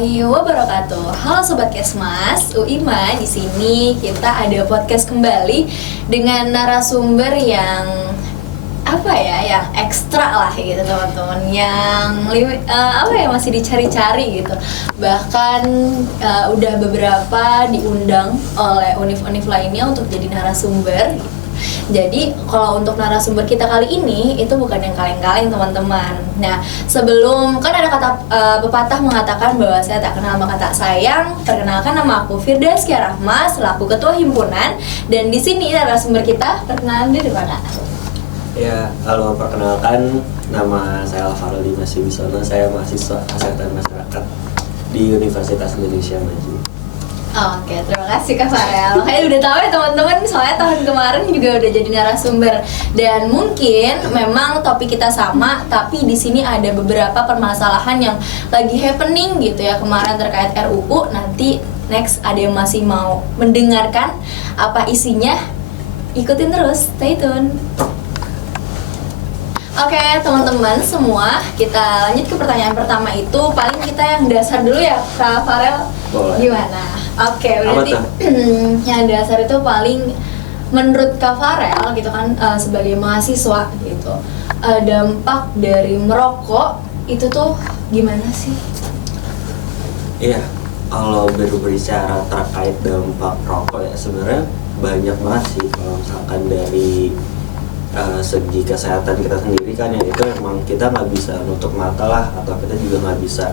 warahmatullahi wabarakatuh. Halo sobat Kesmas, Uima di sini kita ada podcast kembali dengan narasumber yang yang ekstra lah gitu teman-teman, yang masih dicari-cari gitu. Bahkan udah beberapa diundang oleh univ-univ lainnya untuk jadi narasumber gitu. Jadi kalau untuk narasumber kita kali ini itu bukan yang kaleng-kaleng teman-teman. Nah, sebelum kan ada kata pepatah mengatakan bahwa saya tak kenal maka tak sayang. Perkenalkan, nama aku Firdaskia Rahma selaku ketua himpunan, dan di sini narasumber kita perkenalan diri mana? Ya, halo, perkenalkan, nama saya Alvaro Dimas Wibisono, saya mahasiswa Kesehatan Masyarakat di Universitas Indonesia Maju. Oke, terima kasih Kak Farel. Kayaknya udah tahu ya teman-teman, soalnya tahun kemarin juga udah jadi narasumber. Dan mungkin memang topik kita sama, tapi di sini ada beberapa permasalahan yang lagi happening gitu ya kemarin terkait RUU. Nanti next ada yang masih mau mendengarkan apa isinya, ikutin terus, stay tune. Oke, teman-teman semua, kita lanjut ke pertanyaan pertama itu. Paling kita yang dasar dulu ya, Kak Farel. Boleh. Gimana? Oke, berarti yang dasar itu paling menurut Kak Farel gitu kan, sebagai mahasiswa gitu, dampak dari merokok itu tuh gimana sih? Iya, kalau berbicara terkait dampak rokok ya sebenarnya banyak banget sih. Kalau misalkan dari segi kesehatan kita sendiri kan ya, itu emang kita nggak bisa nutup mata lah, atau kita juga nggak bisa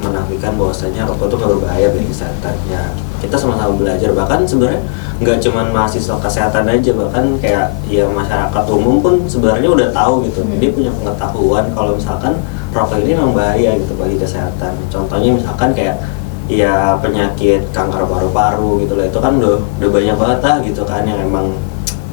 menafikan bahwasanya rokok itu berbahaya bagi kesehatannya. Kita sama-sama belajar, bahkan sebenarnya nggak cuma mahasiswa kesehatan aja, bahkan kayak ya masyarakat umum pun sebenarnya udah tahu gitu. Dia punya pengetahuan kalau misalkan rokok ini memang bahaya gitu bagi kesehatan. Contohnya misalkan kayak ya penyakit kanker paru-paru gitu lah, itu kan udah banyak banget lah gitu kan, yang emang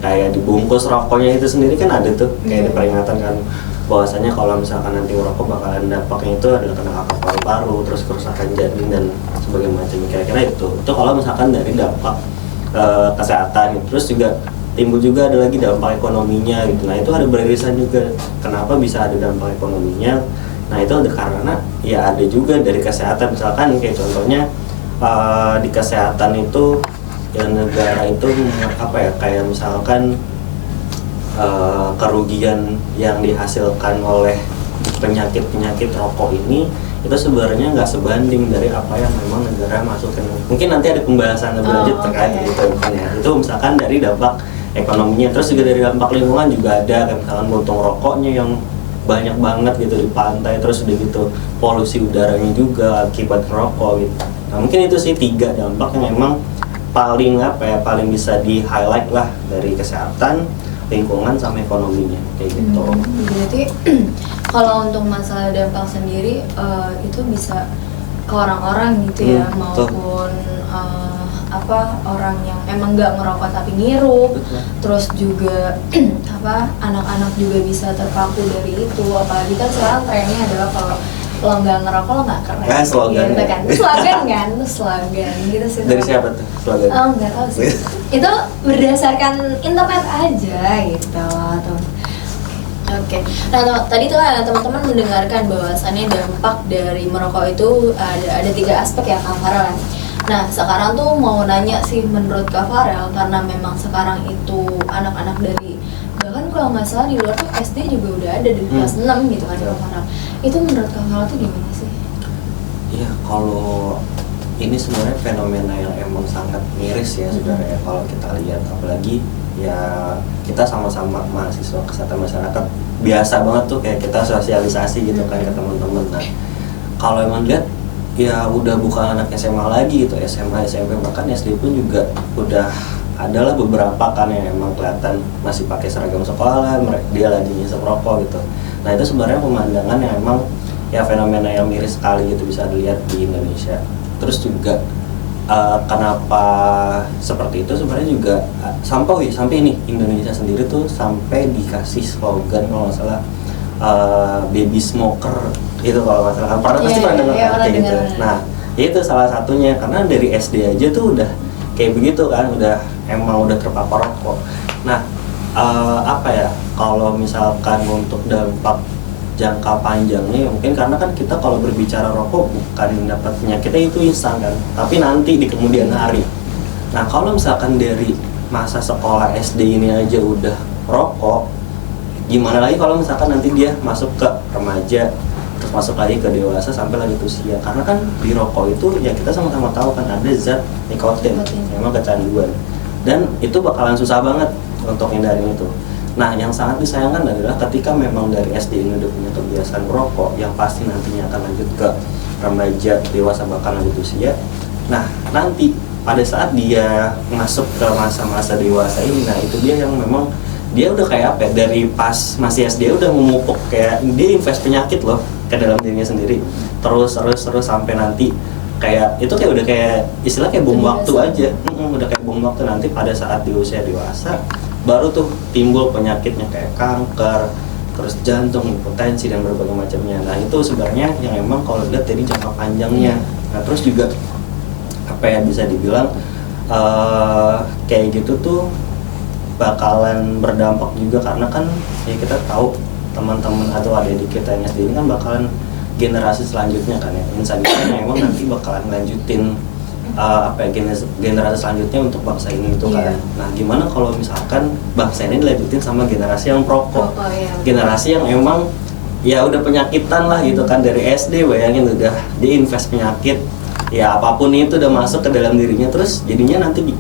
kayak dibungkus rokoknya itu sendiri kan ada tuh kayak ada peringatan kan bahwasanya kalau misalkan nanti merokok bakalan dampaknya itu adalah kena kanker paru-paru, terus kerusakan janin dan sebagainya macam. Kira-kira itu kalau misalkan dari dampak kesehatan. Terus juga timbul juga ada lagi dampak ekonominya gitu. Nah, itu ada beririsan juga. Kenapa bisa ada dampak ekonominya? Nah, itu ada karena ya ada juga dari kesehatan. Misalkan kayak contohnya di kesehatan itu yang negara itu kayak misalkan kerugian yang dihasilkan oleh penyakit rokok ini itu sebenarnya nggak sebanding dari apa yang memang negara masukin. Mungkin nanti ada pembahasan lebih lanjut terkait gitu ya. Itu misalkan dari dampak ekonominya. Terus juga dari dampak lingkungan juga ada, kayak misalkan puntung rokoknya yang banyak banget gitu di pantai, terus udah gitu polusi udaranya juga akibat rokok gitu. Nah, mungkin itu sih 3 dampak yang memang paling bisa di highlight lah dari kesehatan, lingkungan sama ekonominya kayak gitu. Berarti kalau untuk masalah dampak sendiri itu bisa ke orang-orang gitu ya, maupun orang yang emang nggak ngerokok tapi ngirup. Terus juga anak-anak juga bisa terpaku dari itu, apalagi kan sekarang trennya adalah kalau lo nggak ngerokok lo nggak keren. Slogan gitu kan, slogan gitu sih. Dari siapa tuh slogan? Oh, nggak tahu sih. Itu berdasarkan internet aja gitu. Oke. Nah, tadi tuh teman-teman mendengarkan bahwasannya dampak dari merokok itu ada 3 aspek ya Kak Farel. Nah, sekarang tuh mau nanya sih, menurut Kak Farel, karena memang sekarang itu anak-anak dari, bahkan kalau nggak salah di luar tuh SD juga udah ada di kelas 6 gitu kan Kak Farel. Itu menurut Kak Farel tuh gimana sih? Iya, kalau ini sebenarnya fenomena yang emang sangat miris ya sebenarnya kalau kita lihat, apalagi ya kita sama-sama mahasiswa kesehatan masyarakat, biasa banget tuh kayak kita sosialisasi gitu kan ke teman-teman. Nah, kalau emang lihat ya udah bukan anak SMA lagi gitu, SMA, SMP, bahkan SD pun juga udah adalah beberapa kan yang emang kelihatan masih pakai seragam sekolah, dia lagi ngisep rokok gitu. Nah, itu sebenarnya pemandangan yang emang ya fenomena yang miris sekali gitu bisa dilihat di Indonesia. Terus juga kenapa seperti itu sebenarnya juga sampai ini Indonesia sendiri tuh sampai dikasih slogan kalau nggak salah baby smoker itu, kalau nggak salah pasti pernah dengar kayak gitu. Nah, itu salah satunya karena dari SD aja tuh udah kayak begitu kan, udah terpapar rokok. Nah, kalau misalkan untuk dampak jangka panjangnya mungkin karena kan kita kalau berbicara rokok bukan dapat penyakitnya itu instan kan, tapi nanti di kemudian hari. Nah kalau misalkan dari masa sekolah SD ini aja udah rokok, gimana lagi kalau misalkan nanti dia masuk ke remaja, terus masuk lagi ke dewasa sampai lanjut usia. Karena kan di rokok itu ya kita sama-sama tahu kan ada zat nikotin, memang kecanduan, dan itu bakalan susah banget untuk hindarin itu. Nah yang sangat disayangkan adalah ketika memang dari SD ini udah punya kebiasaan merokok yang pasti nantinya akan lanjut ke remaja, dewasa, bahkan lanjut usia. Nah nanti pada saat dia masuk ke masa-masa dewasa ini, nah itu dia yang memang dia udah kayak apa ya, dari pas masih SD udah memupuk, kayak dia invest penyakit loh ke dalam dirinya sendiri, terus sampai nanti kayak itu kayak udah kayak istilah kayak bom waktu aja. Udah kayak bom waktu, nanti pada saat di usia dewasa baru tuh timbul penyakitnya kayak kanker, terus jantung, hipertensi, dan berbagai macamnya. Nah itu sebenarnya yang emang kalau lihat dari jangka panjangnya. Nah terus juga apa ya, bisa dibilang kayak gitu tuh bakalan berdampak juga, karena kan ya kita tahu teman-teman atau adik-adik kita yang SD ini kan bakalan generasi selanjutnya kan ya, insan yang emang nanti bakalan lanjutin apa ya, generasi selanjutnya untuk bangsa ini itu kan. Nah gimana kalau misalkan bangsa ini dilanjutin sama generasi yang perokok, generasi yang emang ya udah penyakitan lah gitu kan, dari SD bayangin udah diinvest penyakit, ya apapun itu udah masuk ke dalam dirinya, terus jadinya nanti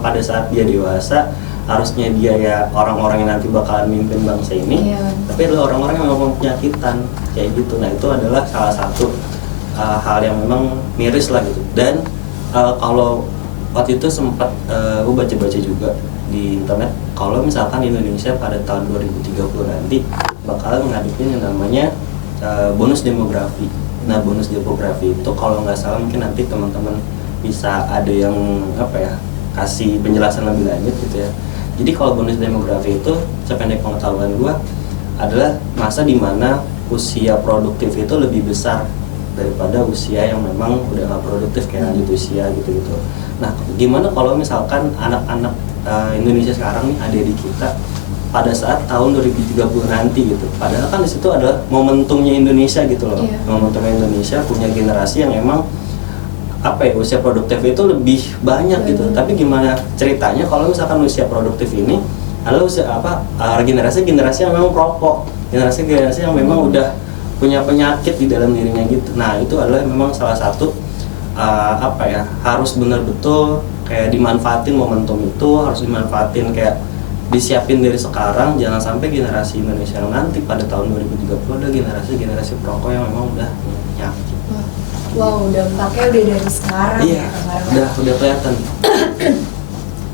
pada saat dia dewasa harusnya dia ya orang-orang yang nanti bakalan mimpin bangsa ini, tapi adalah orang-orang yang memang penyakitan kayak gitu. Nah itu adalah salah satu hal yang memang miris lah gitu. Dan kalau waktu itu sempat gue baca-baca juga di internet, kalau misalkan Indonesia pada tahun 2030 nanti bakalan menghadapi yang namanya bonus demografi. Nah bonus demografi itu kalau nggak salah mungkin nanti teman-teman bisa ada yang apa ya, kasih penjelasan lebih lanjut gitu ya. Jadi kalau bonus demografi itu sependek pengetahuan gue adalah masa dimana usia produktif itu lebih besar daripada usia yang memang udah nggak produktif kayak lanjut usia gitu-gitu. Nah gimana kalau misalkan anak-anak Indonesia sekarang nih, adik-adik kita pada saat tahun 2030 nanti gitu, padahal kan di situ ada momentumnya Indonesia gitu loh. Momentumnya Indonesia punya generasi yang emang apa ya, usia produktif itu lebih banyak gitu. Tapi gimana ceritanya kalau misalkan usia produktif ini adalah usia apa, generasi yang memang perokok, generasi yang memang udah punya penyakit di dalam dirinya gitu. Nah itu adalah memang salah satu apa ya, harus benar-betul kayak dimanfaatin momentum itu, harus dimanfaatin kayak disiapin dari sekarang, jangan sampai generasi Indonesia yang nanti pada tahun 2030 ada generasi perokok yang memang udah penyakit. Wow, dampaknya udah dari sekarang. Iya, ya, udah kelihatan.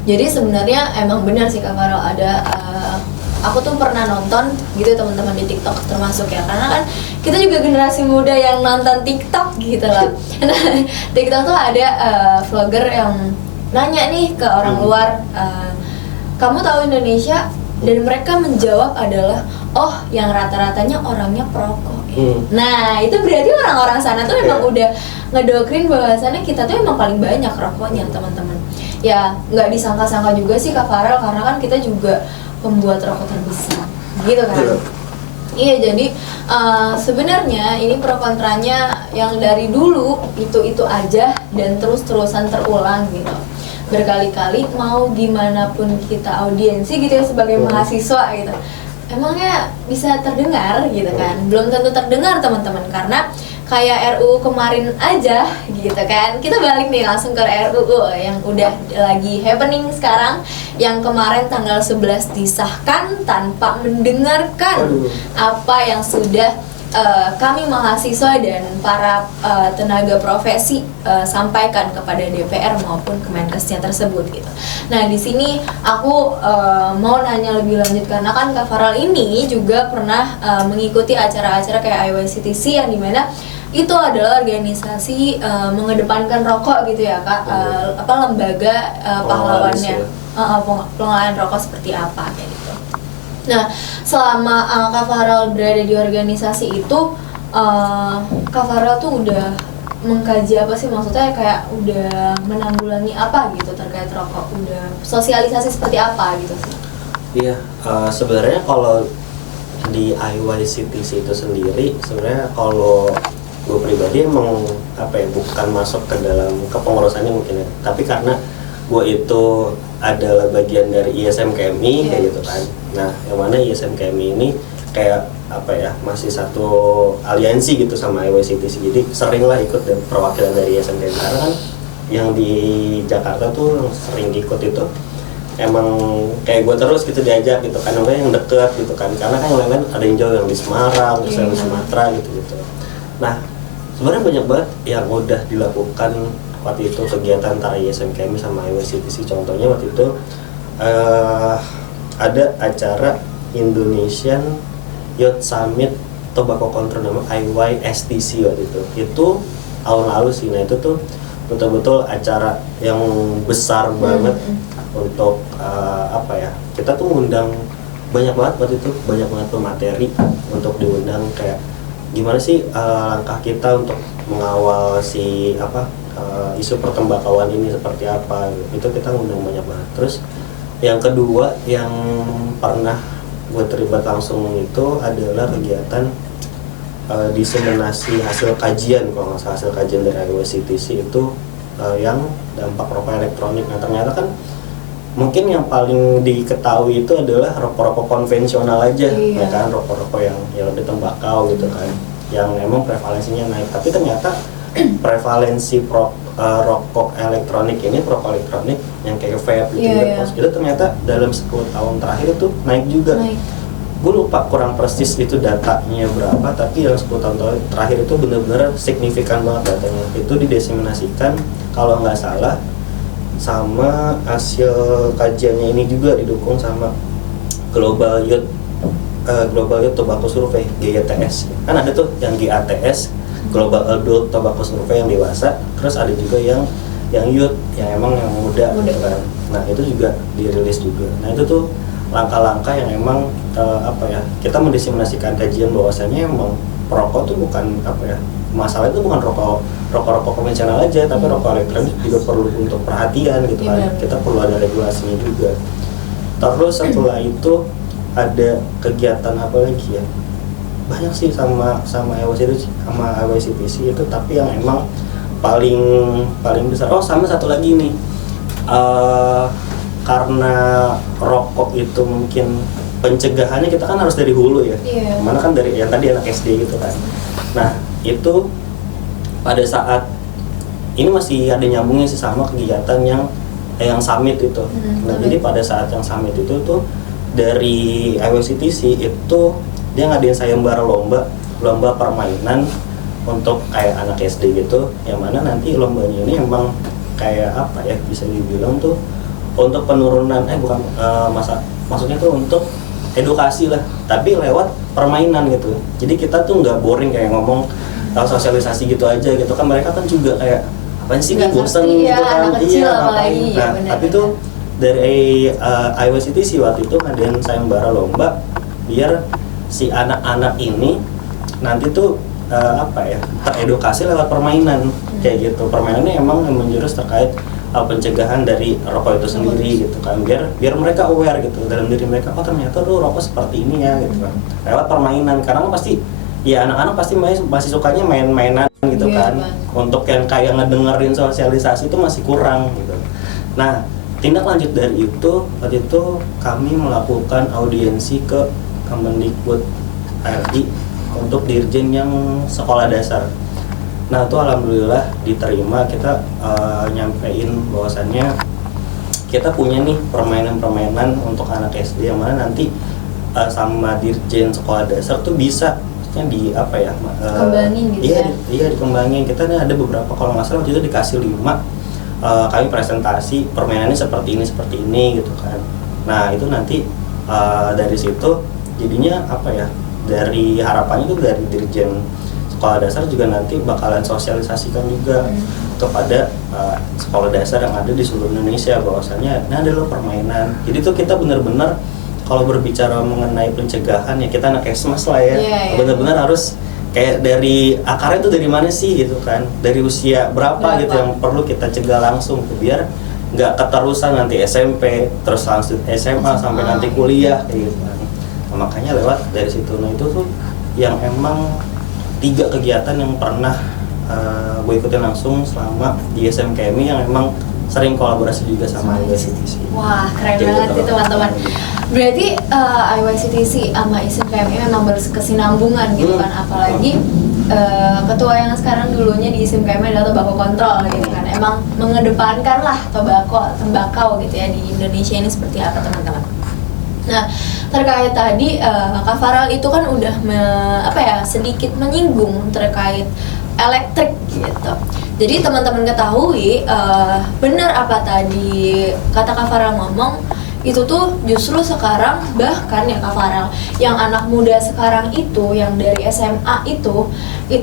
Jadi sebenarnya emang benar sih Kak Farel, ada aku tuh pernah nonton gitu teman-teman di TikTok termasuk ya, karena kan kita juga generasi muda yang nonton TikTok gitu lah. Nah, TikTok tuh ada vlogger yang nanya nih ke orang luar, kamu tahu Indonesia? Dan mereka menjawab adalah, oh yang rata-ratanya orangnya perokok. Nah itu berarti orang-orang sana tuh memang udah ngedoktrin bahwasannya kita tuh emang paling banyak rokoknya teman-teman. Ya nggak disangka-sangka juga sih Kak Farel, karena kan kita juga pembuat rokok terbesar gitu kan. Iya, jadi sebenarnya ini pro kontranya yang dari dulu itu aja dan terus-terusan terulang gitu. Berkali-kali mau gimana pun kita audiensi gitu ya sebagai mahasiswa gitu, emangnya bisa terdengar gitu kan? Belum tentu terdengar teman-teman, karena kayak RUU kemarin aja gitu kan. Kita balik nih langsung ke RUU yang udah lagi happening sekarang, yang kemarin tanggal 11 disahkan tanpa mendengarkan apa yang sudah kami mahasiswa dan para tenaga profesi sampaikan kepada DPR maupun Kemenkesnya tersebut gitu. Nah di sini aku mau nanya lebih lanjut, karena kan Kak Farel ini juga pernah mengikuti acara-acara kayak IYCTC yang dimana itu adalah organisasi mengedepankan rokok gitu ya Kak, apa lembaga pahlawannya, pengelolaan rokok seperti apa kayak gitu. Nah, selama Kak Farel berada di organisasi itu, Kak Farel tuh udah mengkaji apa sih, maksudnya kayak udah menanggulangi apa gitu terkait rokok, udah sosialisasi seperti apa gitu sih? Iya, sebenarnya kalau di IYCTC itu sendiri sebenarnya kalau gue pribadi emang apa ya, bukan masuk ke dalam kepengurusannya mungkin ya, tapi karena gue itu adalah bagian dari ISM KMI kayak gitu kan. Nah yang mana ISM KMI ini kayak apa ya, masih satu aliansi gitu sama IYCTC, jadi sering lah ikut perwakilan dari ISM KMI karena kan yang di Jakarta tuh yang sering ikut itu emang kayak gue terus gitu diajak gitu kan, namanya yang deket gitu kan, karena kan yang lain ada yang jauh, yang di Semarang, terus yang di Sumatera gitu. Nah sebenarnya banyak banget yang udah dilakukan waktu itu kegiatan antara ISM KMI sama IYCTC. Contohnya waktu itu ada acara Indonesian Youth Summit Tobacco Control, nama IYSTC waktu itu tahun lalu sih. Nah itu tuh betul-betul acara yang besar banget untuk apa ya, kita tuh ngundang banyak banget waktu itu, banyak banget pemateri untuk diundang, kayak gimana sih langkah kita untuk mengawal si isu pertembakauan ini seperti apa gitu. Itu kita ngundang banyak banget. Terus yang kedua yang pernah gue terlibat langsung itu adalah kegiatan diseminasi hasil kajian, kalau nggak salah hasil kajian dari IYCTC itu yang dampak rokok elektronik. Nah ternyata kan mungkin yang paling diketahui itu adalah rokok-rokok konvensional aja, ya kan, rokok-rokok yang lebih tembakau gitu kan, yang emang prevalensinya naik. Tapi ternyata prevalensi rokok elektronik ini, rokok elektronik yang kayak vape gitu, itu ternyata dalam 10 tahun terakhir itu naik juga. Gue lupa kurang persis itu datanya berapa, tapi yang 10 tahun terakhir itu benar-benar signifikan banget datanya. Itu didiseminasikan kalau nggak salah sama hasil kajiannya ini juga didukung sama Global Youth Tobacco Survey, GYTS. Kan ada tuh yang GATS, Global Adult Tobacco Survey yang dewasa, terus ada juga yang youth, yang emang yang muda. Kan. Nah itu juga dirilis juga. Nah itu tuh langkah-langkah yang emang apa ya, kita mendiseminasikan kajian bahwasannya emang perokok tuh bukan apa ya, masalah itu bukan rokok konvensional aja, tapi rokok elektronik juga perlu untuk perhatian gitu kan. Kita perlu ada regulasinya juga. Terus setelah itu ada kegiatan apa lagi ya, banyak sih sama IYCTC itu, tapi yang emang paling besar, sama satu lagi nih, karena rokok itu mungkin pencegahannya kita kan harus dari hulu ya, mana kan dari yang tadi anak SD gitu kan. Nah itu pada saat ini masih ada nyambungnya sih sama kegiatan yang summit itu. Nah jadi pada saat yang summit itu tuh dari IYCTC itu dia ngadain sayembara lomba permainan untuk kayak anak SD gitu, yang mana nanti lombanya ini emang kayak apa ya, bisa dibilang tuh untuk penurunan maksudnya tuh untuk edukasi lah, tapi lewat permainan gitu. Jadi kita tuh nggak boring kayak ngomong sosialisasi gitu aja gitu kan, mereka kan juga kayak apa sih, bosen gitu kan, ngapain. Nah tapi tuh dari IYCTC waktu itu ngadain sayembara lomba biar si anak-anak ini nanti tuh apa ya, teredukasi lewat permainan kayak gitu. Permainannya emang menjurus terkait pencegahan dari rokok itu sendiri gitu kan, biar mereka aware gitu dalam diri mereka, oh ternyata tuh rokok seperti ini ya gitu kan, lewat permainan. Karena pasti ya anak-anak pasti masih sukanya main-mainan gitu kan, untuk yang kayak ngedengerin sosialisasi itu masih kurang gitu. Nah tindak lanjut dari itu, waktu itu kami melakukan audiensi ke Kemendikbud RI untuk dirjen yang sekolah dasar. Nah itu alhamdulillah diterima, kita nyampein bahwasannya kita punya nih permainan-permainan untuk anak SD yang mana nanti sama dirjen sekolah dasar tuh bisa di apa ya, kembangin gitu iya dikembangin. Kita nih ada beberapa, kalau nggak salah waktu itu dikasih 5, kami presentasi permainannya seperti ini gitu kan. Nah itu nanti dari situ jadinya apa ya, dari harapannya tuh dari dirjen sekolah dasar juga nanti bakalan sosialisasikan juga kepada sekolah dasar yang ada di seluruh Indonesia bahwasannya ini adalah permainan. Jadi tuh kita benar-benar kalau berbicara mengenai pencegahan ya, kita anak esmas lah ya, benar-benar harus kayak dari akarnya itu dari mana sih gitu kan, dari usia berapa gitu yang perlu kita cegah langsung biar nggak keterusan nanti SMP terus langsung SMA sampai nanti kuliah kayak gitu kan. Nah, makanya lewat dari situ. Nah itu tuh yang emang 3 kegiatan yang pernah gue ikutin langsung selama di SMKMI yang emang sering kolaborasi juga sama IYCTC. Wah, keren Kayak banget gitu. sih teman-teman. Berarti IYCTC sama SMKMI memang berkesinambungan gitu kan, apalagi ketua yang sekarang dulunya di SMKMI adalah tobacco control gitu kan. Emang mengedepankan lah tembakau gitu ya di Indonesia ini seperti apa teman-teman. Nah, terkait tadi Kak Farel itu kan udah sedikit menyinggung terkait elektrik gitu. Jadi teman-teman ketahui benar apa tadi kata Kak Farel ngomong, itu tuh justru sekarang bahkan ya Kak Farel, yang anak muda sekarang itu yang dari SMA itu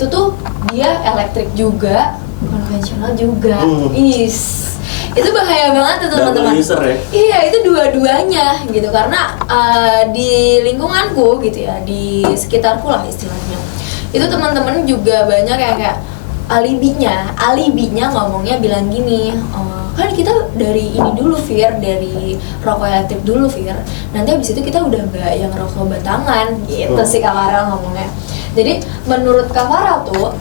tuh dia elektrik juga, konvensional juga. Itu bahaya banget tuh teman-teman. Double user ya? Iya, itu dua-duanya gitu, karena di lingkunganku gitu ya, di sekitarku lah istilahnya, itu teman-teman juga banyak yang kayak alibinya ngomongnya bilang gini, kan kita dari ini dulu Fir, dari rokok elektrik dulu Fir, nanti abis itu kita udah nggak yang rokok batangan gitu sih Kak Farel ngomongnya. Jadi menurut Kak Farel tuh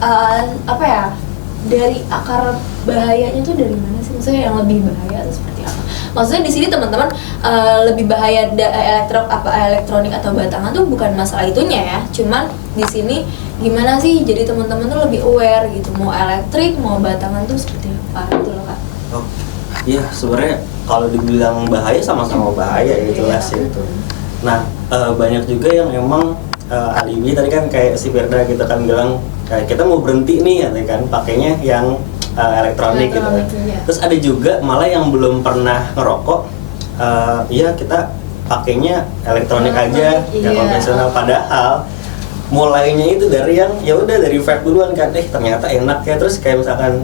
dari akar bahayanya tuh dari mana sih? Maksudnya yang lebih bahaya atau seperti apa? Maksudnya di sini teman-teman lebih bahaya elektronik atau batangan tuh bukan masalah itunya ya. Cuman di sini gimana sih jadi teman-teman tuh lebih aware gitu, mau elektrik mau batangan tuh seperti apa gitu loh Kak. Oh, iya sebenarnya kalau dibilang bahaya sama-sama bahaya ya jelas ya itu. Nah banyak juga yang emang alibi tadi kan kayak si Firda gitu kan bilang kayak kita mau berhenti nih ya kan pakainya yang elektronik gitu kan. Iya. Terus ada juga malah yang belum pernah ngerokok, iya kita pakainya elektronik aja, nggak konvensional. Padahal mulainya itu dari yang ya udah dari vape duluan kan, ternyata enak ya, terus kayak misalkan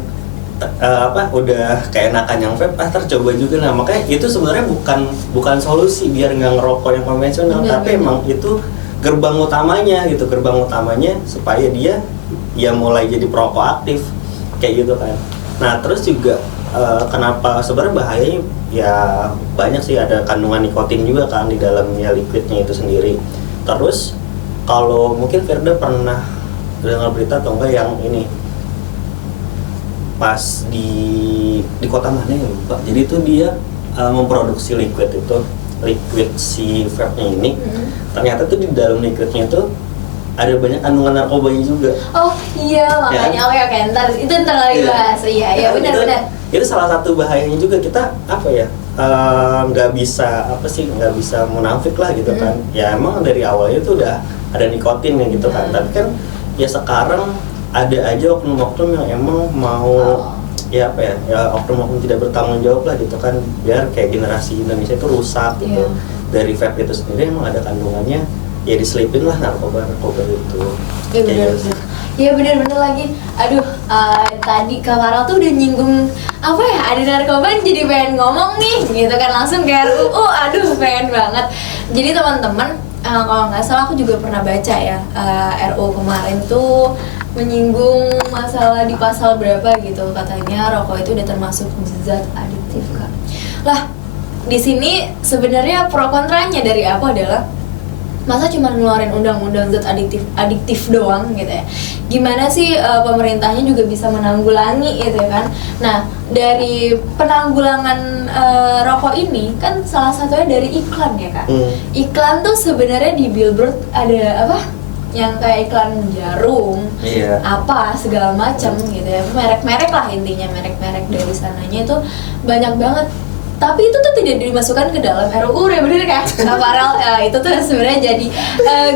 udah keenakan yang vape, tercoba juga. Nah makanya itu sebenarnya bukan solusi biar nggak ngerokok yang konvensional, tapi emang itu gerbang utamanya gitu, gerbang utamanya supaya dia ya mulai jadi perokok aktif kayak gitu kan. Nah terus juga kenapa sebenarnya bahayanya ya banyak sih, ada kandungan nikotin juga kan di dalamnya liquidnya itu sendiri. Terus kalau mungkin Firda pernah dengar berita atau enggak yang ini pas di kota mana ya Pak, jadi itu dia memproduksi liquid si vape-nya ini, ternyata tuh di dalam liquidnya tuh ada banyak kandungan narkobanya juga. Oh iya, makanya ya. Oke, ntar lagi bahas. Iya benar. Itu salah satu bahayanya juga, kita nggak bisa munafik lah gitu kan. Ya emang dari awalnya tuh udah ada nikotin ya gitu kan. Tapi kan ya sekarang ada aja oknum-oknum yang emang mau oknum-oknum tidak bertanggung jawab lah gitu kan, biar kayak generasi Indonesia itu rusak gitu. Dari vape itu sendiri emang ada kandungannya, ya diselipin lah narkoba itu. Iya bener lagi. Aduh, tadi Kak Farel tuh udah nyinggung ada narkoba, jadi pengen ngomong nih gitu kan, langsung kayak aduh pengen banget. Jadi teman-teman, kalau nggak salah aku juga pernah baca ya, RU kemarin tuh menyinggung masalah di pasal berapa gitu, katanya rokok itu udah termasuk zat adiktif Kak. Lah, di sini sebenarnya pro kontranya dari aku adalah, masa cuma ngeluarin undang-undang zat adiktif doang gitu ya, gimana sih pemerintahnya juga bisa menanggulangi gitu ya kan. Nah dari penanggulangan rokok ini kan salah satunya dari iklan ya Kak. Iklan tuh sebenarnya di billboard ada yang kayak iklan jarum, segala macam gitu ya, merek-merek lah intinya, merek-merek dari sananya itu banyak banget. Tapi itu tuh tidak dimasukkan ke dalam RUU ya, bener kan? Kak Farel, itu tuh sebenarnya jadi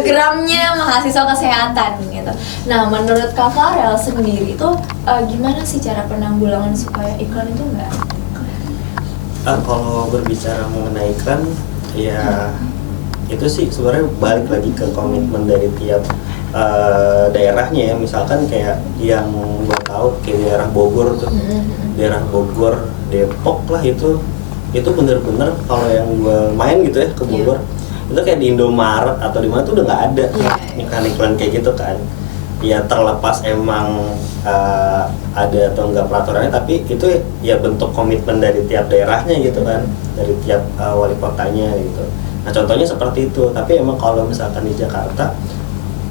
geramnya mahasiswa kesehatan gitu. Nah menurut Kak Farel sendiri tuh gimana sih cara penanggulangan supaya iklan itu enggak? Kalau berbicara mengenai iklan, ya itu sih sebenarnya balik lagi ke komitmen dari tiap daerahnya ya. Misalkan kayak yang gue tahu kayak daerah Bogor tuh, daerah Bogor, Depok lah itu bener-bener kalau yang gue main gitu ya ke Bogor, itu kayak di Indomaret atau di mana tuh udah nggak ada iklan-iklan kayak gitu kan. Ya terlepas emang ada atau enggak peraturannya, tapi itu ya bentuk komitmen dari tiap daerahnya gitu kan, dari tiap wali kotanya gitu. Nah contohnya seperti itu. Tapi emang kalau misalkan di Jakarta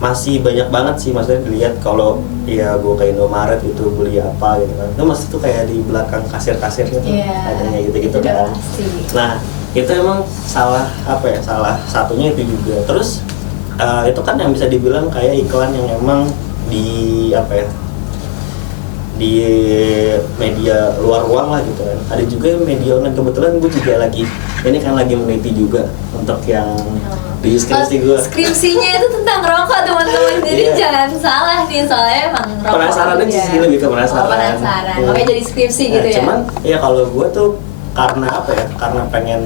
masih banyak banget sih, maksudnya dilihat kalau ya gue ke Indomaret gitu beli apa gitu kan, itu masih tuh kayak di belakang kasir-kasir gitu, adanya gitu-gitu kan. Nah itu emang salah salah satunya itu juga. Terus itu kan yang bisa dibilang kayak iklan yang emang di di media luar ruang lah gitu kan. Ada juga media online, kebetulan gue juga lagi meneliti juga untuk yang di skripsi gue. Skripsinya itu tentang rokok teman-teman, jadi jangan salah nih, soalnya emang rokok. Penasaran aja sih, lebih ke penasaran. Makanya jadi skripsi gitu ya. Cuman ya kalau gue tuh karena karena pengen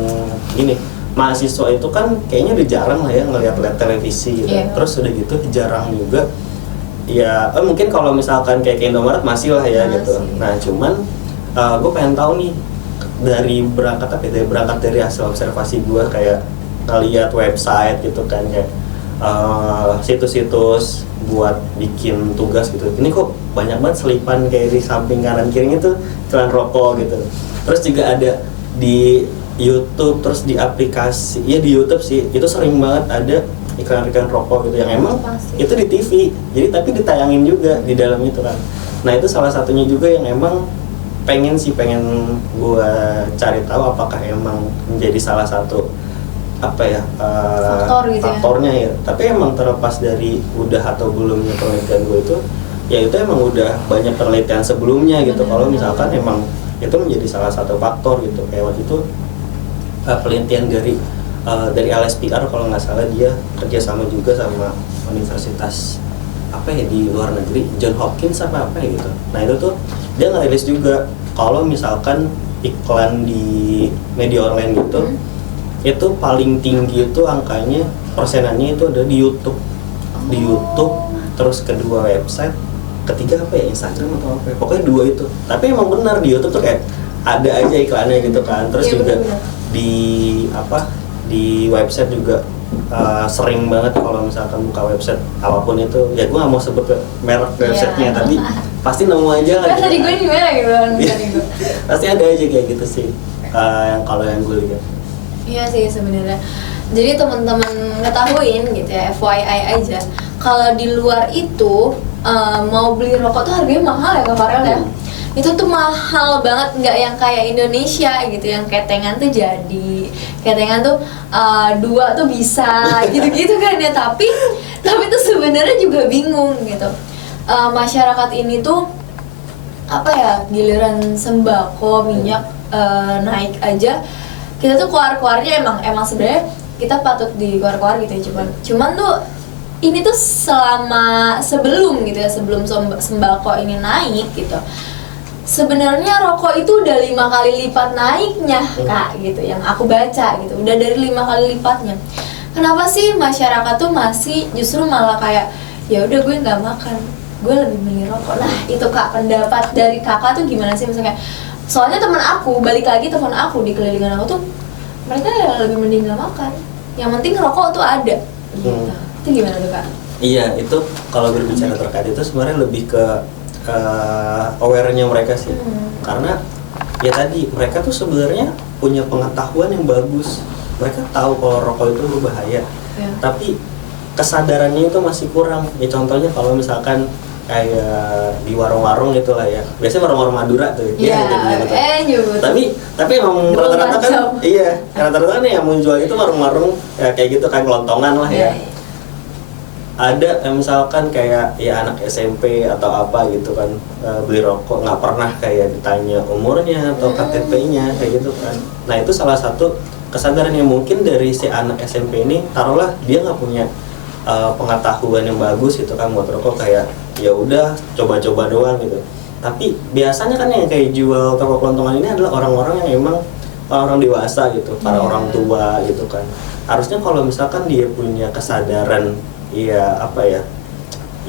gini, mahasiswa itu kan kayaknya udah jarang lah ya ngeliat televisi gitu. Terus udah gitu jarang juga ya, mungkin kalau misalkan kayak ke Indomaret masih lah ya gitu. Nah cuman gue pengen tahu nih dari berangkat dari hasil observasi gue, kayak ngeliat website gitu kan, kayak situs-situs buat bikin tugas gitu. Ini kok banyak banget selipan kayak di samping kanan kirinya tuh iklan rokok gitu. Terus juga ada di YouTube, terus di aplikasi, ya di YouTube sih itu sering banget ada iklan-iklan rokok gitu yang emang itu di TV, jadi tapi ditayangin juga di dalam itu kan. Nah itu salah satunya juga yang emang pengen gua cari tahu apakah emang menjadi salah satu faktornya ya. Tapi emang terlepas dari udah atau belumnya penelitian gue itu, ya itu emang udah banyak penelitian sebelumnya gitu. Kalau misalkan emang itu menjadi salah satu faktor gitu, kayak waktu itu penelitian dari LSPR kalau nggak salah, dia kerjasama juga sama universitas di luar negeri, John Hopkins apa gitu. Nah itu tuh dia ngerilis juga kalau misalkan iklan di media online gitu, itu paling tinggi itu angkanya, persenannya itu ada di YouTube. Di YouTube, terus kedua website, ketiga Instagram atau apa ya, pokoknya dua itu. Tapi emang benar di YouTube tuh kayak ada aja iklannya gitu kan. Terus juga di website juga sering banget kalau misalkan buka website apapun itu, ya gue nggak mau sebut merek websitenya, tapi pasti nemu aja lah. Tadi gue di mana gitu kan? Pasti ada aja kayak gitu sih, kalau yang gue lihat. Iya sih sebenarnya. Jadi teman-teman ngetahuin gitu ya, FYI aja. Kalau di luar itu mau beli rokok tuh harganya mahal ya Kak Farel ya. Itu tuh mahal banget, nggak yang kayak Indonesia gitu, yang ketengan tuh jadi, ketengan tuh 2 tuh bisa gitu-gitu kan ya. Tapi tuh sebenarnya juga bingung gitu. Masyarakat ini tuh giliran sembako, minyak naik aja, kita tuh keluar-keluarnya emang sebenarnya kita patut di keluar-keluar gitu ya, cuman tuh ini tuh sebelum gitu ya, sebelum sembako ini naik gitu, sebenarnya rokok itu udah 5 kali lipat naiknya Kak gitu, yang aku baca gitu, udah dari 5 kali lipatnya. Kenapa sih masyarakat tuh masih justru malah kayak ya udah gue nggak makan, gue lebih milih rokok. Nah itu Kak, pendapat dari Kakak tuh gimana sih? Misalnya soalnya teman aku, balik lagi teman aku di kelilingan aku tuh, mereka ya lebih mending nggak makan, yang penting rokok tuh ada gitu. Itu gimana tuh Kak? Iya, itu kalau berbicara terkait itu sebenarnya lebih ke aware-nya mereka sih. Karena ya tadi mereka tuh sebenarnya punya pengetahuan yang bagus, mereka tahu kalau rokok itu berbahaya, tapi kesadarannya itu masih kurang. Ya contohnya kalau misalkan kayak di warung-warung gitu lah ya, biasanya warung-warung Madura tuh tapi emang rata-rata kan rata-rata kan yang menjual itu warung-warung ya kayak gitu kan, kelontongan lah ya. Ada misalkan kayak ya anak SMP atau apa gitu kan, beli rokok nggak pernah kayak ditanya umurnya atau KTP-nya kayak gitu kan. Nah itu salah satu kesadaran yang mungkin dari si anak SMP ini, taruhlah dia nggak punya pengetahuan yang bagus gitu kan buat rokok, kayak ya udah coba-coba doang gitu. Tapi biasanya kan yang kayak jual toko kelontongan ini adalah orang-orang yang emang orang dewasa gitu, para orang tua gitu kan. Harusnya kalau misalkan dia punya kesadaran, ya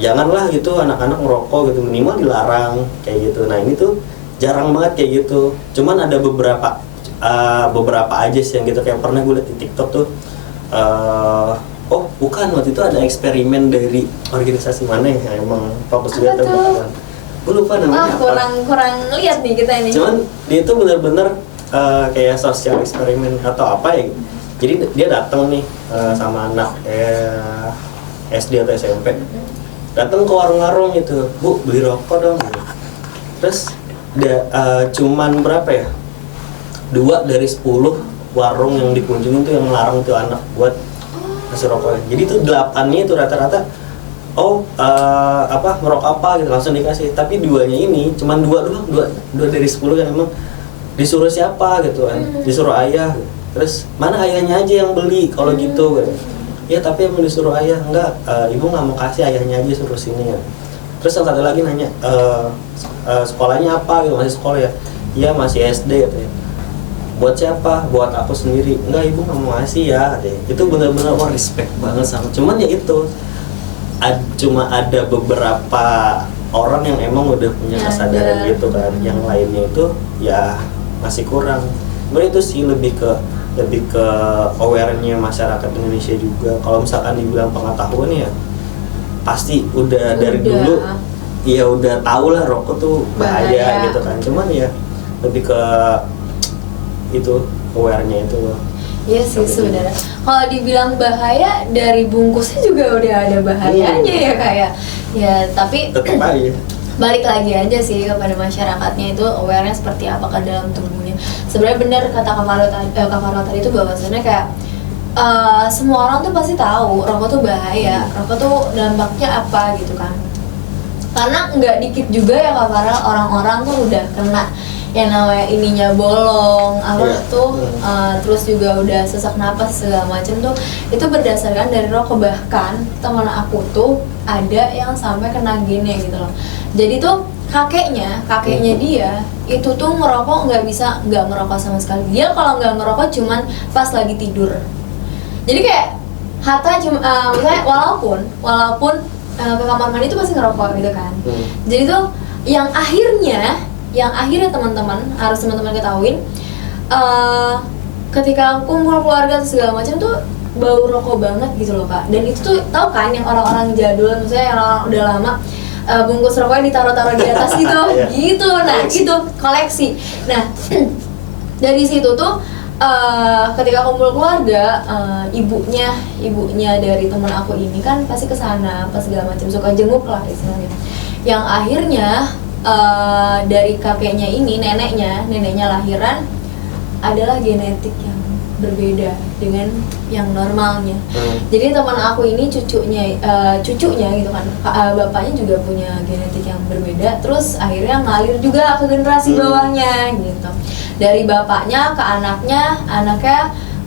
janganlah gitu anak-anak merokok gitu, minimal dilarang kayak gitu. Nah ini tuh jarang banget kayak gitu. Cuman ada beberapa aja sih yang gitu, kayak pernah gue liat di TikTok tuh. Waktu itu ada eksperimen dari organisasi mana yang emang fokus juga terbuka. Gue lupa namanya apa. Kurang lihat nih kita ini. Cuman dia itu benar-benar kayak sosial eksperimen atau apa ya. Jadi dia datang nih sama anak SD atau SMP, datang ke warung-warung gitu, Bu beli rokok dong. Terus cuman berapa ya? 2 dari 10 warung yang dikunjungi tuh yang melarang tuh anak buat ngasih rokoknya. Jadi tuh 8-nya itu rata-rata merokok apa gitu langsung dikasih. Tapi 2-nya ini cuman 2 doang, 2 dari 10 kan emang disuruh siapa gitu kan, disuruh ayah. Terus mana ayahnya aja yang beli kalau gitu kan. Ya tapi emang disuruh ayah, enggak, ibu nggak mau kasih, ayahnya aja suruh sini ya. Terus yang satu lagi nanya, sekolahnya apa gitu, masih sekolah ya? Iya masih SD gitu ya. Buat siapa? Buat aku sendiri. Enggak, ibu nggak mau ngasih ya. Itu benar-benar respect banget sama. Cuman ya itu, cuma ada beberapa orang yang emang udah punya kesadaran gitu kan. Yang lainnya itu ya masih kurang. Sebenarnya itu sih lebih ke aware-nya masyarakat Indonesia juga. Kalau misalkan dibilang pengetahuan ya pasti udah dari dulu ya udah tahu lah rokok tuh bahaya gitu kan. Cuman ya lebih ke itu aware-nya itu loh. Iya sih sebenarnya. Kalau dibilang bahaya dari bungkusnya juga udah ada bahayanya ya kayak. Ya tapi tetap aja. Balik lagi aja sih kepada masyarakatnya itu awareness seperti apa ke dalam tubuhnya. Sebenarnya benar kata Kak Farlo tadi itu bahwasannya kayak semua orang tuh pasti tahu rokok tuh bahaya, rokok tuh dampaknya apa gitu kan. Karena nggak dikit juga ya Kak Farlo orang-orang tuh udah kena yang namanya ininya bolong terus juga udah sesak napas segala macam tuh itu berdasarkan dari rokok. Bahkan teman aku tuh ada yang sampai kena gini gitu loh. Jadi tuh kakeknya dia itu tuh ngerokok nggak ngerokok sama sekali. Dia kalau nggak ngerokok cuman pas lagi tidur. Jadi kayak Hatta misalnya walaupun ke kamar mandi itu pasti ngerokok gitu kan. Jadi tuh yang akhirnya teman-teman harus ketahuin ketika kumpul keluarga segala macam tuh bau rokok banget gitu loh Kak. Dan itu tuh tahu kan yang orang-orang jadul, misalnya yang orang udah lama bungkus rokoknya ditaruh-taruh di atas gitu, gitu. Nah gitu koleksi. Nah dari situ tuh ketika kumpul keluarga ibunya dari teman aku ini kan pasti kesana pas segala macam suka jenguk lah istilahnya. Yang akhirnya dari kakeknya ini neneknya lahiran adalah genetik yang berbeda dengan yang normalnya. Jadi teman aku ini cucunya gitu kan, bapaknya juga punya genetik yang berbeda. Terus akhirnya ngalir juga ke generasi bawahnya gitu. Dari bapaknya ke anaknya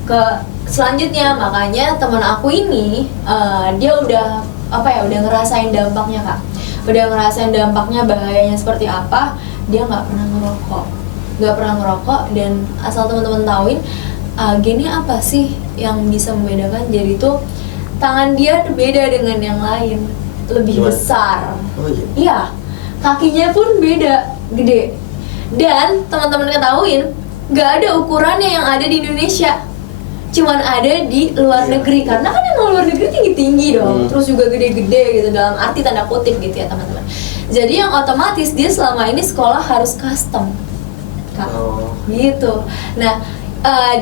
ke selanjutnya. Makanya teman aku ini dia udah ngerasain dampaknya Kak. Udah ngerasain dampaknya bahayanya seperti apa. Dia nggak pernah ngerokok dan asal teman-teman tahuin gini apa sih yang bisa membedakan. Jadi tuh tangan dia beda dengan yang lain, lebih besar. Iya, kakinya pun beda, gede. Dan teman-teman ketahuin nggak ada ukurannya yang ada di Indonesia, cuman ada di luar negeri. Karena kan yang luar negeri tinggi-tinggi dong, terus juga gede-gede gitu, dalam arti tanda kutip gitu ya teman-teman. Jadi yang otomatis dia selama ini sekolah harus custom Kak, gitu. Nah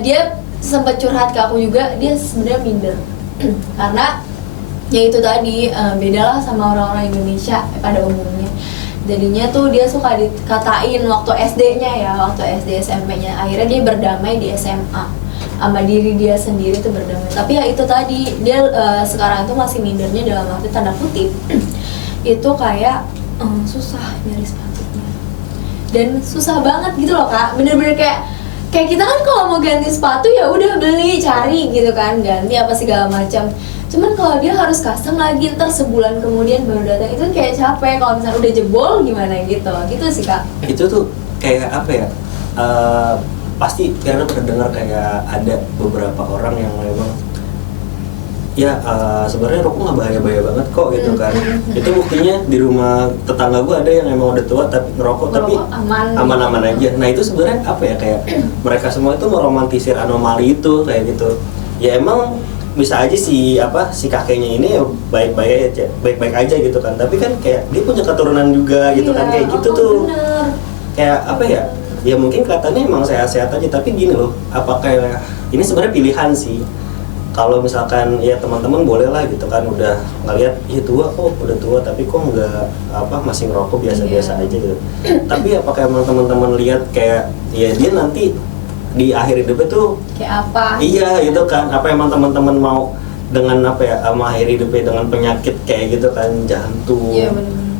dia sempat curhat ke aku juga, dia sebenarnya minder karena ya itu tadi bedalah sama orang-orang Indonesia pada umumnya. Jadinya tuh dia suka dikatain waktu SD-nya waktu SD SMP-nya. Akhirnya dia berdamai di SMA sama diri dia sendiri tuh berdamai. Tapi ya itu tadi dia sekarang itu masih mindernya dalam arti tanda kutip. Itu kayak susah nyari sepatunya dan susah banget gitu loh Kak. Bener-bener kayak kita kan kalau mau ganti sepatu ya udah beli cari gitu kan, ganti apa segala macam. Cuman kalau dia harus custom lagi, ntar sebulan kemudian baru datang, itu kayak capek. Kalau misalnya udah jebol gimana gitu sih Kak. Itu tuh kayak apa ya, pasti karena pernah dengar kayak ada beberapa orang yang memang ya sebenarnya rokok nggak bahaya banget kok gitu kan. Itu buktinya di rumah tetangga gue ada yang emang udah tua tapi ngerokok tapi aman-aman aja. Nah itu sebenarnya apa ya, kayak mereka semua itu meromantisir anomali itu kayak gitu. Ya emang bisa aja si kakeknya ini ya baik-baik aja gitu kan. Tapi kan kayak dia punya keturunan juga gitu kan, kayak gitu tuh. Bener. kayak apa ya? Ya mungkin kelihatannya emang sehat-sehat aja, tapi gini loh, apakah ini sebenarnya pilihan sih. Kalau misalkan ya teman-teman boleh lah gitu kan, udah ngeliat ya tua kok, udah tua tapi kok nggak masih ngerokok biasa-biasa aja gitu. Tapi apakah emang teman-teman lihat kayak ya dia nanti di akhir hidupnya tuh kayak apa? Iya gitu kan, apa emang teman-teman mau dengan sama akhir hidupnya dengan penyakit kayak gitu kan, jantung,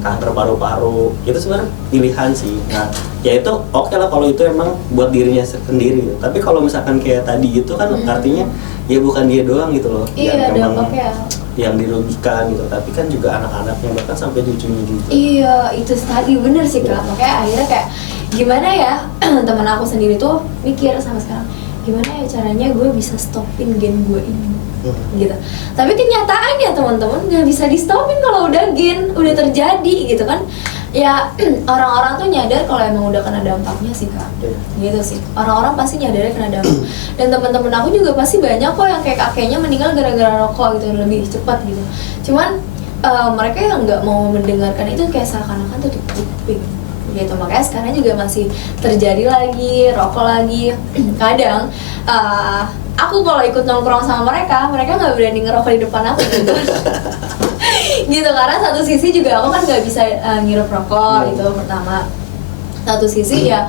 kanker paru-paru, itu sebenarnya pilihan sih. Nah ya itu oke lah kalau itu emang buat dirinya sendiri. Tapi kalau misalkan kayak tadi itu kan artinya ya bukan dia doang gitu loh yang emang yang dirugikan gitu, tapi kan juga anak-anaknya, bahkan sampai cucunya juga. Iya, itu tadi bener sih Kak. Makanya akhirnya kayak gimana ya, temen aku sendiri tuh mikir sama sekarang, gimana ya caranya gue bisa stopin gen gue ini gitu. Tapi kenyataannya teman-teman nggak bisa di stopin kalau udah gen udah terjadi gitu kan. Ya orang-orang tuh nyadar kalau emang udah kena dampaknya sih Kak. Gitu sih, orang-orang pasti nyadar kena dampak. Dan teman-teman aku juga pasti banyak kok yang kayak kakeknya meninggal gara-gara rokok gitu, lebih cepat gitu. Cuman mereka yang nggak mau mendengarkan itu kayak seakan-akan tutup kuping gitu. Makanya sekarang juga masih terjadi lagi, rokok lagi. Kadang aku kalau ikut nongkrong sama mereka nggak berani ngerokok di depan aku gitu. Gitu, karena satu sisi juga aku kan nggak bisa ngirup rokok, itu pertama. Satu sisi ya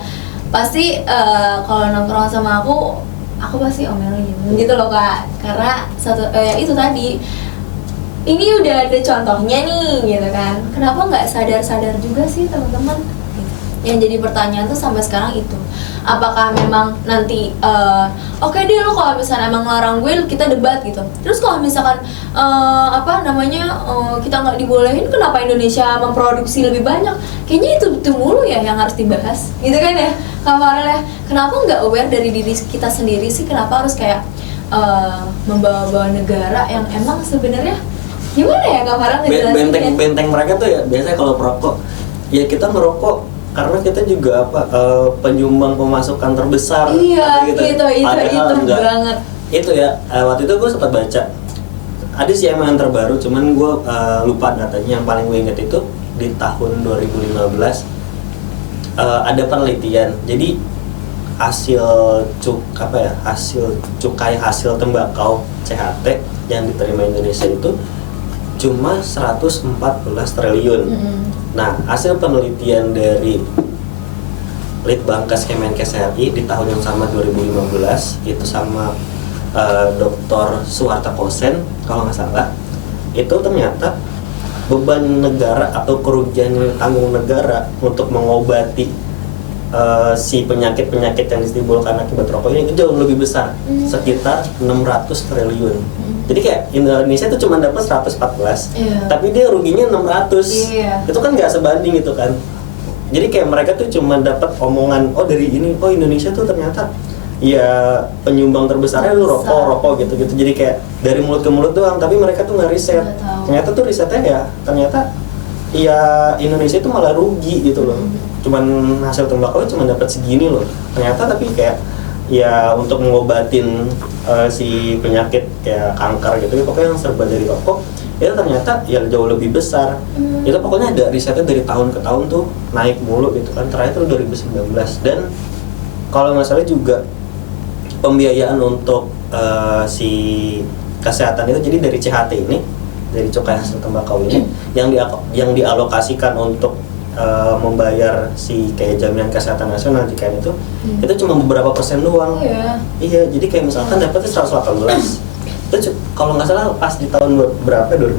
pasti kalau nongkrong sama aku pasti omelin gitu loh Kak, karena itu tadi ini udah ada contohnya nih gitu kan, kenapa nggak sadar juga sih teman-teman? Yang jadi pertanyaan tuh sampai sekarang itu, apakah memang nanti oke deh lo kalau misalnya emang ngelarang gue kita debat gitu, terus kalau misalkan kita nggak dibolehin, kenapa Indonesia memproduksi lebih banyak? Kayaknya itu mulu ya yang harus dibahas gitu kan ya Kak Farel ya. Kenapa nggak aware dari diri kita sendiri sih, kenapa harus kayak membawa-bawa negara yang emang sebenarnya gimana ya Kak Farel ngejelasinnya? Benteng mereka tuh ya biasanya kalau perokok ya kita merokok karena kita juga penyumbang pemasukan terbesar. Iya gitu. Padahal itu banget. Itu ya waktu itu gue sempat baca, ada sih emang yang terbaru, cuman gue lupa datanya. Yang paling gue inget itu di tahun 2015 ada penelitian. Jadi hasil cukai hasil tembakau CHT yang diterima Indonesia itu cuma 114 triliun. Nah, hasil penelitian dari Litbangkes Kemenkes RI di tahun yang sama 2015 itu sama Dr. Suharta Kosen kalau nggak salah, itu ternyata beban negara atau kerugian yang ditanggung negara untuk mengobati si penyakit-penyakit yang ditimbulkan akibat rokok ini itu jauh lebih besar, sekitar 600 triliun. Jadi kayak Indonesia itu cuma dapat 114, tapi dia ruginya 600. Itu kan nggak sebanding gitu kan. Jadi kayak mereka tuh cuma dapat omongan, oh dari ini, oh Indonesia tuh ternyata ya penyumbang terbesarnya lu rokok gitu. Jadi kayak dari mulut ke mulut doang, tapi mereka tuh nggak riset. Ternyata tuh risetnya ya ternyata ya Indonesia itu malah rugi gitu loh. Cuman hasil tembakau cuma dapat segini loh. Ternyata tapi kayak ya untuk mengobatin si penyakit kayak kanker gitu, pokoknya yang serba dari rokok itu ternyata ya jauh lebih besar. Itu pokoknya ada risetnya dari tahun ke tahun tuh naik mulu gitu kan. Terakhir tuh 2019, dan kalau nggak salah juga pembiayaan untuk si kesehatan itu jadi dari CHT ini, dari cukai hasil tembakau ini yang dialokasikan untuk membayar si kayak jaminan kesehatan nasional jika itu cuma beberapa persen doang. Iya, jadi kayak misalkan dapetnya 118, itu kalau nggak salah pas di tahun 2000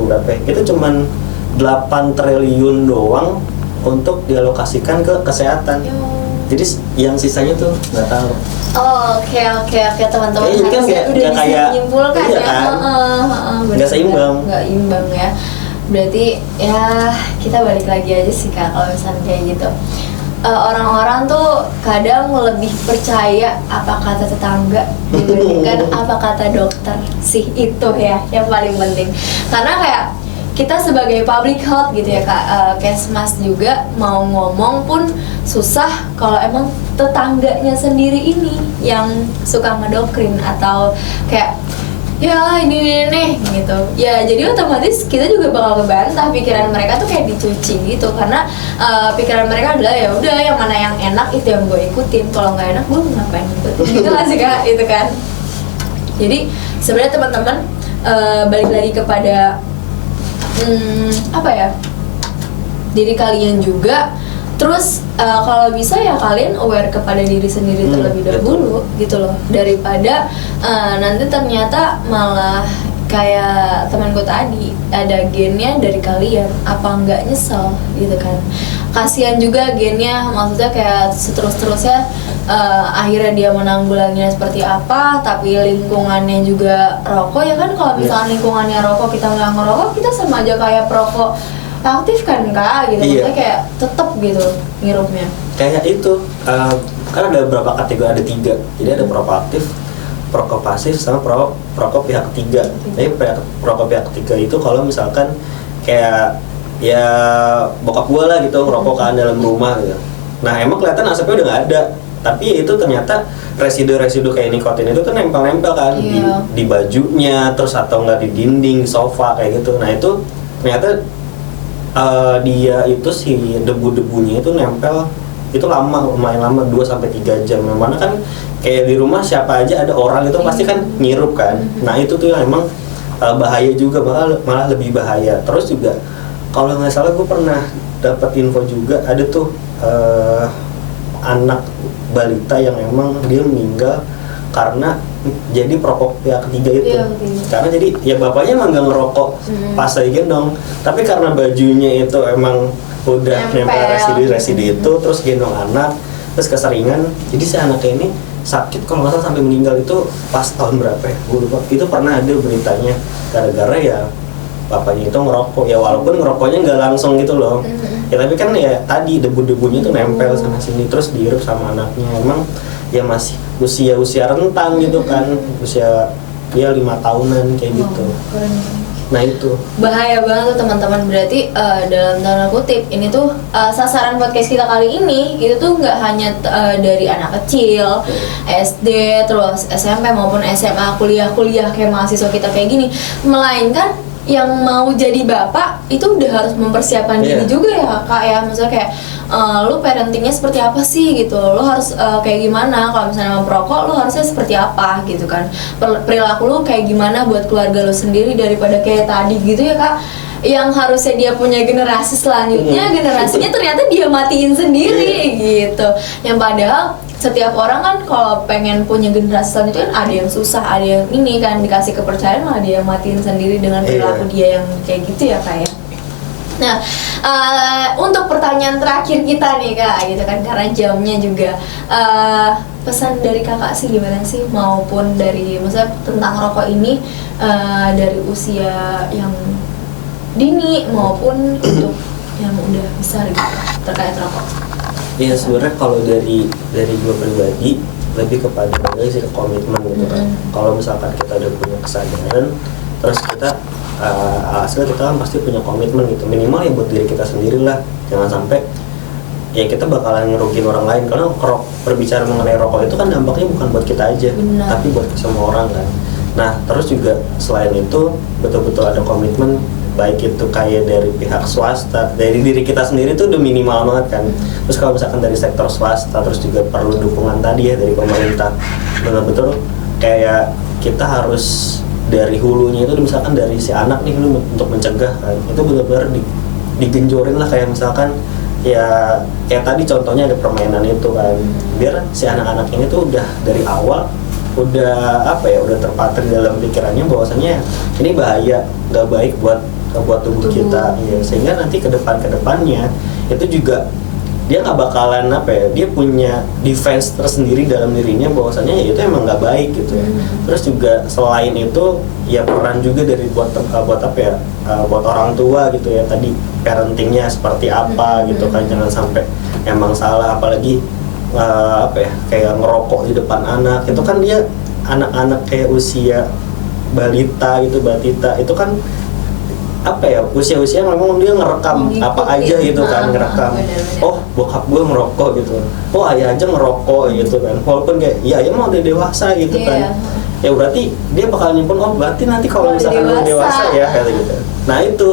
berapa itu cuman 8 triliun doang untuk dialokasikan ke kesehatan. Jadi yang sisanya tuh nggak tahu. Oke teman-teman, jadi kan udah bisa menyimpulkan iya ya. Kan? Nggak seimbang. Nggak imbang ya. Berarti ya kita balik lagi aja sih Kak, kalau misalnya kayak gitu. Orang-orang tuh kadang lebih percaya apa kata tetangga dibandingkan apa kata dokter sih, itu ya yang paling penting. Karena kayak kita sebagai public health gitu ya Kak, Kesmas juga mau ngomong pun susah kalau emang tetangganya sendiri ini yang suka ngedoktrin atau kayak ya ini gitu ya, jadi otomatis kita juga bakal ngebantah pikiran mereka tuh kayak dicuci gitu, karena pikiran mereka adalah ya udah yang mana yang enak itu yang gue ikutin, kalau nggak enak gue ngapain ikutin gitu lah sih Kak, itu kan. Jadi sebenarnya teman-teman balik lagi kepada apa ya, diri kalian juga. Terus kalau bisa ya kalian aware kepada diri sendiri terlebih dahulu gitu loh, daripada nanti ternyata malah kayak temanku tadi ada gennya dari kalian, apa nggak nyesel gitu kan. Kasihan juga gennya, maksudnya kayak seterusnya akhirnya dia menanggulanginya seperti apa, tapi lingkungannya juga rokok ya kan. Kalau misalkan lingkungannya rokok, kita nggak ngerokok, kita sama aja kayak perokok aktif kan Kak gitu. Maksudnya kayak tetep gitu ngirupnya kayak itu. Kan ada beberapa kategori, ada 3, jadi ada perokok aktif, perokok pasif, sama perokok pihak ketiga. Jadi perokok pihak ketiga itu kalau misalkan kayak ya bokap gua lah gitu ngerokok kan dalam rumah gitu, nah emang kelihatan asapnya udah nggak ada, tapi itu ternyata residu kayak nikotin itu tuh nempel-nempel kan di bajunya, terus atau nggak di dinding, di sofa kayak gitu. Nah itu ternyata dia itu si debu-debunya itu nempel itu lumayan lama 2-3 jam. Yang mana kan kayak di rumah siapa aja ada orang itu pasti kan ngirup kan. Nah itu tuh yang emang bahaya juga, malah lebih bahaya. Terus juga kalau nggak salah gue pernah dapat info juga ada tuh anak balita yang emang dia meninggal karena jadi perokok pihak ketiga itu. Karena jadi ya bapaknya emang nggak ngerokok pas lagi gendong, tapi karena bajunya itu emang udah nempel residu itu, terus gendong anak, terus keseringan, jadi si anaknya ini sakit kalau nggak salah sampai meninggal. Itu pas tahun berapa ya, gue lupa. Itu pernah ada beritanya gara-gara ya bapaknya itu ngerokok, ya walaupun ngerokoknya nggak langsung gitu loh, ya tapi kan ya tadi debu-debunya tuh nempel sana sini, terus dihirup sama anaknya. Emang ya masih usia rentan gitu kan, usia dia 5 tahunan kayak gitu. Nah itu bahaya banget tuh teman-teman. Berarti dalam tanda kutip ini tuh sasaran podcast kita kali ini itu tuh nggak hanya dari anak kecil, SD, terus SMP maupun SMA, kuliah kayak mahasiswa kita kayak gini, melainkan yang mau jadi bapak itu udah harus mempersiapkan diri juga ya Kak ya. Maksudnya kayak lu parentingnya seperti apa sih gitu, lu harus kayak gimana kalau misalnya mau perokok, lu harusnya seperti apa gitu kan, perilaku lu kayak gimana buat keluarga lu sendiri, daripada kayak tadi gitu ya Kak, yang harusnya dia punya generasi selanjutnya, generasinya ternyata dia matiin sendiri gitu. Yang padahal setiap orang kan kalau pengen punya generasi selanjutnya kan ada yang susah, ada yang ini kan dikasih kepercayaan malah dia matiin sendiri dengan perilaku dia yang kayak gitu ya Kak ya. Nah, untuk pertanyaan terakhir kita nih Kak, gitu kan, karena jamnya juga pesan dari Kakak sih gimana sih, maupun dari maksudnya tentang rokok ini dari usia yang dini maupun untuk yang udah besar gitu terkait rokok. Iya sebenarnya kalau dari gue pribadi lebih kepada sih komitmen gitu kan. Kalau misalkan kita udah punya kesadaran, terus kita hasil kita kan pasti punya komitmen gitu, minimal ya buat diri kita sendiri lah. Jangan sampai ya kita bakalan ngerugiin orang lain, karena berbicara mengenai rokok itu kan dampaknya bukan buat kita aja, tapi buat semua orang kan. Nah terus juga selain itu betul-betul ada komitmen, baik itu kayak dari pihak swasta, dari diri kita sendiri tuh udah minimal banget kan. Terus kalau misalkan dari sektor swasta, terus juga perlu dukungan tadi ya dari pemerintah. Betul-betul kayak kita harus dari hulunya itu, misalkan dari si anak nih lu untuk mencegah kan, itu benar-benar digenjorin lah. Kayak misalkan ya kayak tadi contohnya ada permainan itu kan, biar si anak-anak ini tuh udah dari awal udah udah terpatri dalam pikirannya bahwasanya ini bahaya, nggak baik buat tubuh kita ya. Sehingga nanti kedepannya itu juga dia nggak bakalan dia punya defense tersendiri dalam dirinya bahwasanya ya itu emang nggak baik gitu ya. Terus juga selain itu ya peran juga dari buat orang tua gitu ya, tadi parentingnya seperti apa gitu kan, jangan sampai emang salah. Apalagi kayak ngerokok di depan anak, itu kan dia anak-anak kayak usia balita gitu, batita itu kan apa ya, usia-usia memang dia ngerekam apa aja gitu kan, ngerekam. bener-bener. Oh, bokap gue ngerokok gitu. Oh, ayah aja ngerokok gitu kan. Walaupun kayak ya ayah mah udah dewasa gitu kan. Ya berarti dia bakal nyimpen, oh berarti nanti kalau misalkan udah dewasa ya kayak gitu. Nah itu,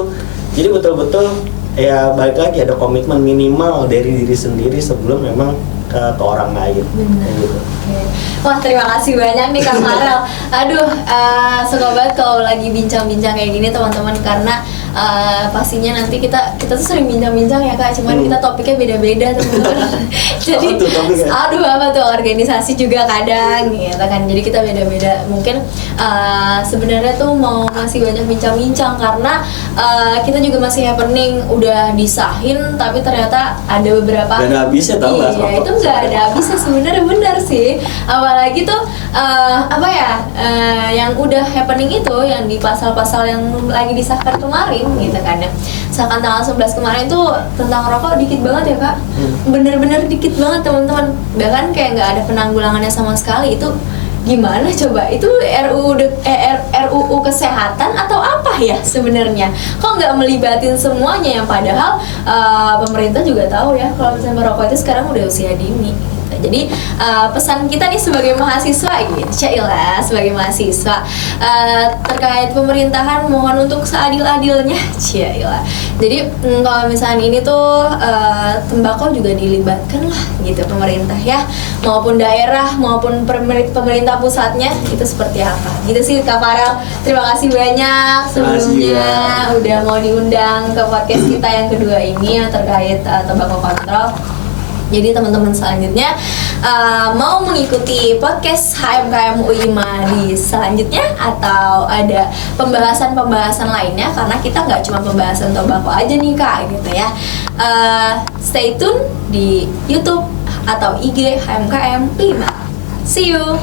jadi betul-betul ya balik lagi ada komitmen minimal dari diri sendiri sebelum memang ke orang lain. Benar. Gitu. Oke. Wah, terima kasih banyak nih Kang Farel. Aduh, suka banget kalau lagi bincang-bincang kayak gini teman-teman, karena pastinya nanti kita tuh sering bincang-bincang ya Kak, cuman kita topiknya beda-beda teman-teman. Jadi Apa tuh topiknya? aduh apa tuh, organisasi juga kadang gitu kan. Jadi kita beda-beda. Mungkin sebenarnya tuh mau masih banyak bincang-bincang karena kita juga masih happening, udah disahin tapi ternyata ada beberapa Gak ada habisnya tau gak? iya, itu nggak ada habisnya sebenarnya, benar sih. Apalagi tuh apa ya, yang udah happening itu yang di pasal-pasal yang lagi disahkan kemarin gitu kan ya. Misalkan tanggal 11 kemarin tuh tentang rokok dikit banget ya Kak. Bener-bener dikit banget teman-teman. Bahkan kayak nggak ada penanggulangannya sama sekali. Itu gimana coba? Itu RUU kesehatan atau apa ya sebenarnya? Kok nggak melibatin semuanya, yang padahal pemerintah juga tahu ya kalau misalnya merokok itu sekarang udah usia dini. Jadi pesan kita nih sebagai mahasiswa gitu, Syailah sebagai mahasiswa terkait pemerintahan, mohon untuk seadil-adilnya, Syailah. Jadi kalau misalnya ini tuh tembakau juga dilibatkan lah gitu pemerintah ya, maupun daerah maupun pemerintah pusatnya itu seperti apa. Gitu sih Kak Farel. Terima kasih banyak sebelumnya udah mau diundang ke podcast kita yang kedua ini yang terkait tembakau kontrol. Jadi teman-teman selanjutnya mau mengikuti podcast HMKM UIMA di selanjutnya atau ada pembahasan-pembahasan lainnya, karena kita nggak cuma pembahasan tobacco aja nih Kak gitu ya. Stay tune di YouTube atau IG HMKM UIMA. See you.